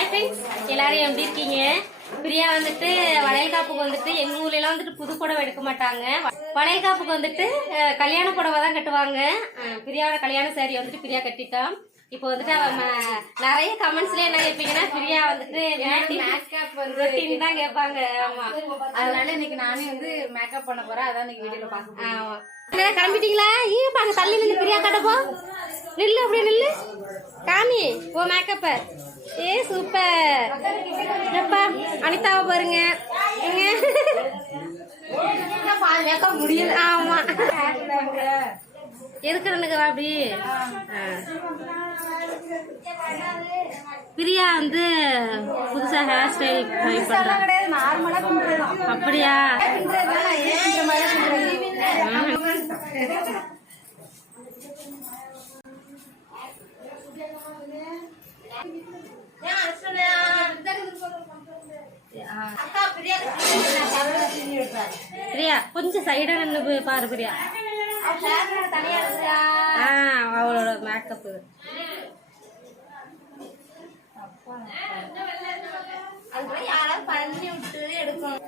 Hi friends எல்லாரும் எப்படி இருக்கீங்க? பிரியா வந்துட்டு வளையல் காப்புக்கு வந்துட்டு எங்க ஊர்ல எல்லாம் வந்துட்டு புது புடவை எடுக்க மாட்டாங்க. வளையல் காப்புக்கு வந்துட்டு கல்யாண புடவை தான் கட்டுவாங்க பிரியாவோட கல்யாண சாரி வந்துட்டு பிரியா கட்டிட்டான் இப்போ வந்துட்டு அவன் நிறைய கமெண்ட்ஸ்ல என்ன கேட்பீங்கன்னா பிரியா வந்துட்டு மேக்கப் வந்து ரொட்டீன் தான் கேட்பாங்க ஆமா. அதனால இன்னைக்கு நானே வந்து மேக்கப் பண்ண போறேன். அதான் இன்னைக்கு வீடியோல போறேன். ஆமா. கிளம்பிட்டீங்களா? ஈ பாங்க தள்ளி நின்று பிரியா கட்டப்போ நில்லு அப்படியே நில்லு. காமி ஓ மேக்கப்ப ஏ சூப்பர் எப்பா அனிதாவை பாருங்க. முடியல. ஆமா. எதுக்கு ரெண்டுக்கு அப்படி. பிரியா வந்து புதுசா ஹேர் ஸ்டைல் ட்ரை பண்றது அப்படியா? பிரியா கொஞ்சம் சைடா நின்று போய் பாரு பிரியா. ஆ அவளோட மேக்கப் நாங்களாம் யாராவது பண்ணி விட்டு எடுக்கணும்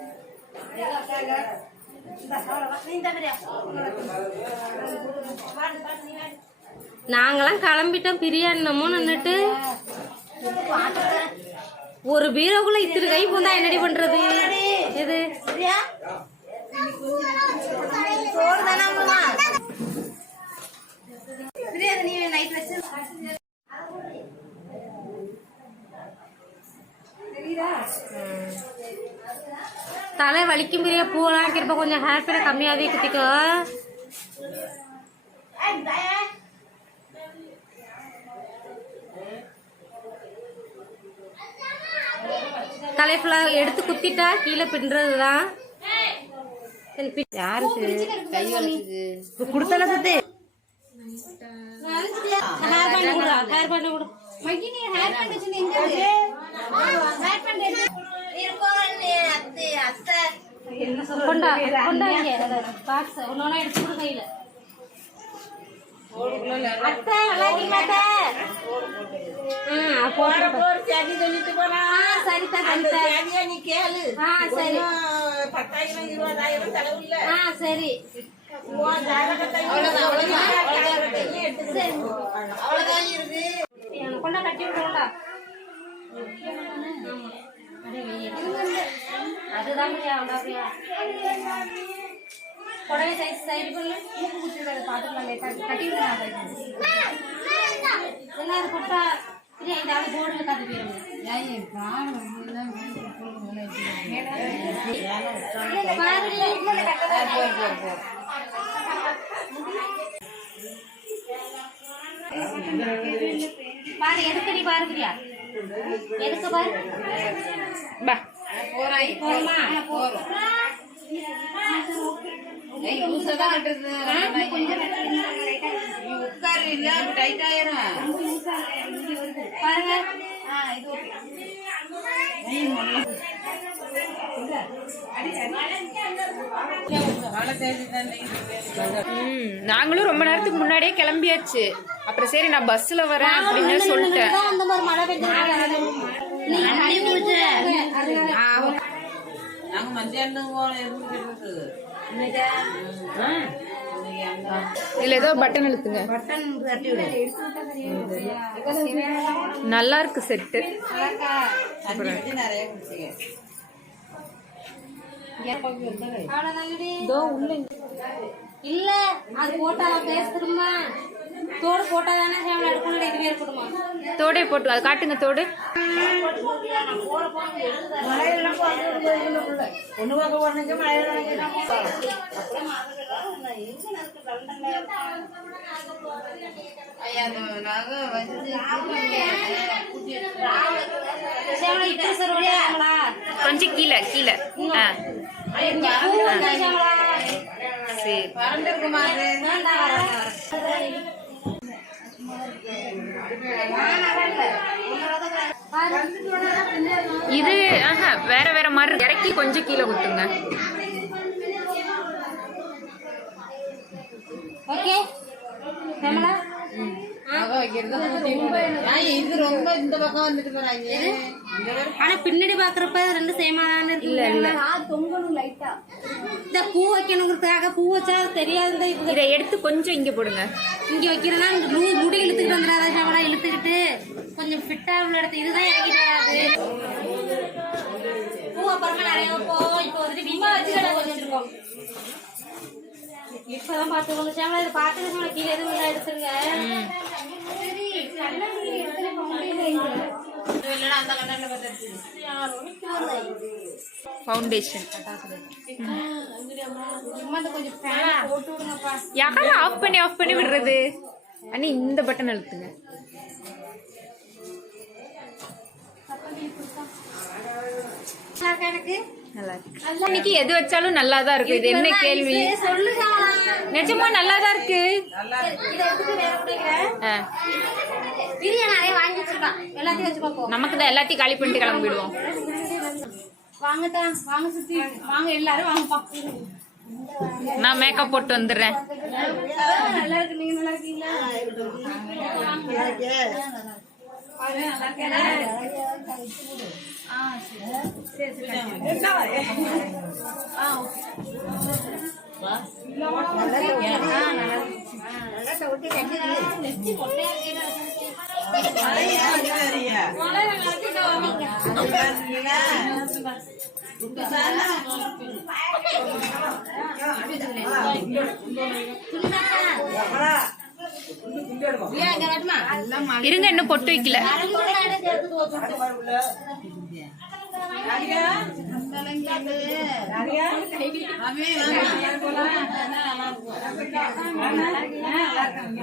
கிளம்பிட்டோம் பிரியா என்னமோ நின்னுட்டு. ஒரு பீரோக்குள்ள இத்திரு கை பூந்தா என்னடி பண்றது? எது சோறு நீ நைட் வச்சு தலை வலிக்கும் பிரியா பூவெல்லாம் வைக்கிறப்ப கொஞ்சம் ஹேர் பேரை கம்மியாவே குத்திக்கோ. தலை ஃபுல்லா எடுத்து குத்திட்டா கீழே பின்றதுதான் சரி, பி- யாருக்கு கை வலிக்குது. கொடுத்தல சத்து? ஹேர் பேண்ட் கொடு ஹேர் பேண்ட் கொடு மகினி ஹேர் பேண்ட் வச்சு கொண்டா கொண்டா இங்க. பாக்ஸ் ஒன்னொன்னா எடுத்து கொடு கையில. அத்தை நல்லா இருக்கீங்களா அத்தை ஆ போற போற சரி சொல்லிட்டு போனா ஆ சரிதா அந்த சரிதா தேதியை நீ கேளு. ஆ சரி. ஒண்ணும் பத்தாயிரம் இருபதாயிரம் செலவு இல்ல ஆ சரி. உன் ஜாதகத்தை ஜாதகத்தையும் எடுத்துக்கிட்டு போ. அவ்வளவுதான். இருக்கு. எனக்கு கொண்டா. கட்டி விட்டுருண்டா அதுதான் புடவை சைஸ் சைடு பண்ணு என்ன அது கொடுத்தா இந்த போர்டில் போயிருங்க பாரு எதுக்கு நீ போமா உட்காரு இல்ல டைட் ஆயிரும். பாருங்க. நாங்களும் ரொம்ப நேரத்துக்கு முன்னாடியே கிளம்பியாச்சு. அப்புறம் சரி நான் பஸ்ல வரேன் அப்படின்னு சொல்லிட்டேன். இதுல ஏதோ பட்டன் இழுத்துங்க. நல்லா இருக்கு செட்டு குடிச்சிங்க இல்ல அது போட்டா பேசுமா தோடு போட்டா தானே சேவல் எடுக்கணும் இதுவே இருக்கணுமா தோடே போட்டு அது காட்டுங்க தோடு. கொஞ்சம் கீழே கீழே. ஆ. இது ஆஹா வேற வேற மாதிரி இறக்கி கொஞ்சம் கீழே குத்துங்க ஓகே ஆனா பின்னாடி பாக்குறப்ப ரெண்டு சேமா இல்ல இந்த பூ வைக்கணுங்கிறதுக்காக பூ வச்சா தெரியாது இதை எடுத்து கொஞ்சம் இங்க போடுங்க. இங்க வைக்கிறேன்னா முடி முடி இழுத்துக்கிட்டு வந்துடாத ஷவலா இழுத்துக்கிட்டு. கொஞ்சம் ஃபிட்டா உள்ள இடத்து இதுதான் இறங்கிட்டு வராது. பூ அப்புறமா நிறைய வைப்போம் இப்போ வந்துட்டு வீட்டுல வச்சு கடை வச்சிருக்கோம் இப்பதான் பாத்துக்கோங்க ஷவலா இதை பாத்துக்கோங்க கீழே எதுவும் இல்லை எடுத்துருங்க சரி கண்ணாடி எடுத்துல இல்லைன்னா அந்த கண்ணாடில பார்த்து ஃபவுண்டேஷன் யாரும் ஆஃப் பண்ணி ஆஃப் பண்ணி விடுறது? அண்ணி இந்த பட்டன் அழுத்துங்க. எனக்கு இன்னைக்கு எது வச்சாலும் நல்லா தான் இருக்கு. இது என்ன கேள்வி? நிஜமா நல்லா தான் இருக்கு நமக்கு தான் எல்லாத்தையும் காலி பண்ணிட்டு கிளம்பிடுவோம். வாங்கத்தான் வாங்க சுத்தி வாங்க எல்லாரும் வாங்கப்பா நான் மேக்கப் போட்டு வந்துடுறேன் நல்லா இருக்கு நீங்க நல்லா இருக்கீங்களா இருங்க இன்னும் பொட்டு வைக்கல.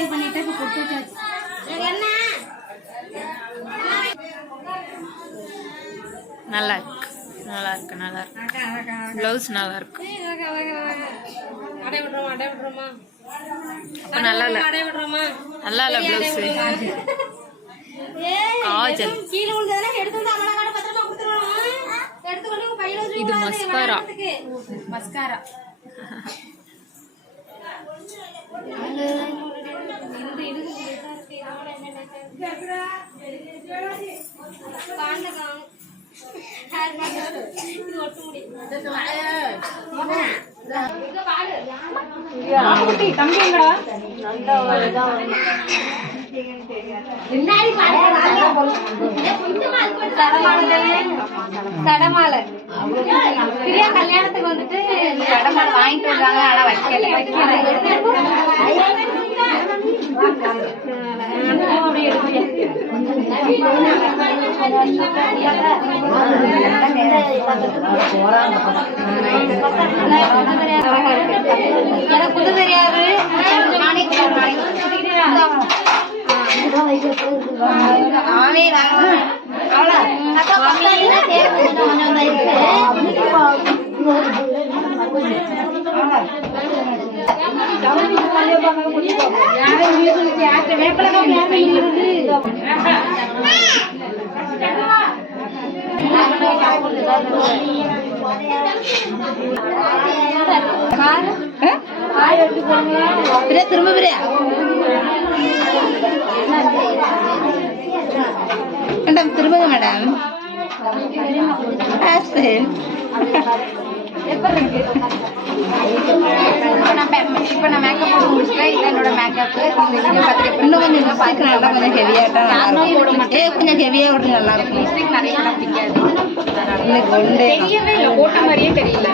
சொன்னேன் பண்ணிட்டு இப்ப கொடுத்து வச்சாச்சு. நல்லா இருக்கு. நல்லா இருக்கு நல்லா இருக்கு. ப்ளவுஸ் நல்லா இருக்கு. அப்ப நல்லா இல்ல. நல்லா இல்ல ப்ளவுஸ் காஜல். இது மஸ்காரா. மஸ்காரா ஒட்டு முடியும் சடமாலை பிரியா கல்யாணத்துக்கு வந்துட்டு சடமாலை வாங்கிட்டு வந்தாங்க ஆனா வைக்கல எனக்கு புது தெரியாது அவ்வளோ கொஞ்சம் இருக்கு திரும்ப பிரியா. மேடம் திரும்புங்க மேடம். இப்போ நான் மேக்கப் போட்டு முடிச்சிட்டேன். இது என்னோட மேக்கப் இந்த வீடியோ பார்த்துட்டு இன்னும் கொஞ்சம் லிப்ஸ்டிக் நல்லா கொஞ்சம் ஹெவியாட்டம் ஏ கொஞ்சம் ஹெவியாக விட்டு நல்லா இருக்கும் நிறைய படம் பிடிக்காது. இன்னைக்கு ஒன்று தெரியவே இல்லை. போட்ட மாதிரியே தெரியல.